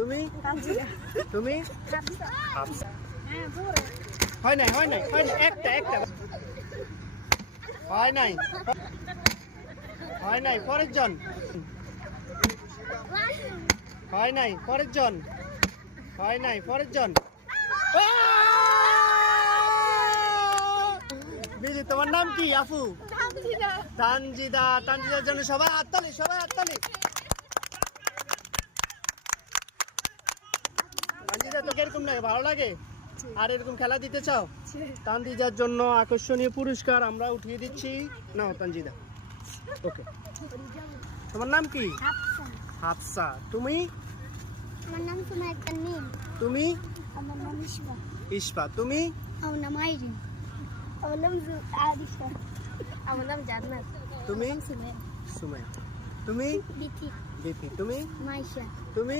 তুমি তুমি হয় নাই একটা হয় নাই পরের জন হয় নাই পরের জন বিজি তোমার নাম কি আপু? তানজিদার জন্য সবাই হাততালি তানজিদা তো কিরকম লাগে, ভালো লাগে? আর এরকম খেলা দিতে চাও? তানজিদার জন্য আকর্ষণীয় পুরস্কার আমরা উঠিয়ে দিচ্ছি। নাও তানজিদা, ওকে। তোমার নাম কি? হাফসা। তুমি? আমার নাম সুমাইয়া। তুমি? আমার নাম ইশফা। তুমি? আমার নাম আইরিন। আমার নাম আদিশা। আমার নাম জান্নাত। তুমি? সুমাইয়া। তুমি? বিথি। তুমি? মাইশা। তুমি?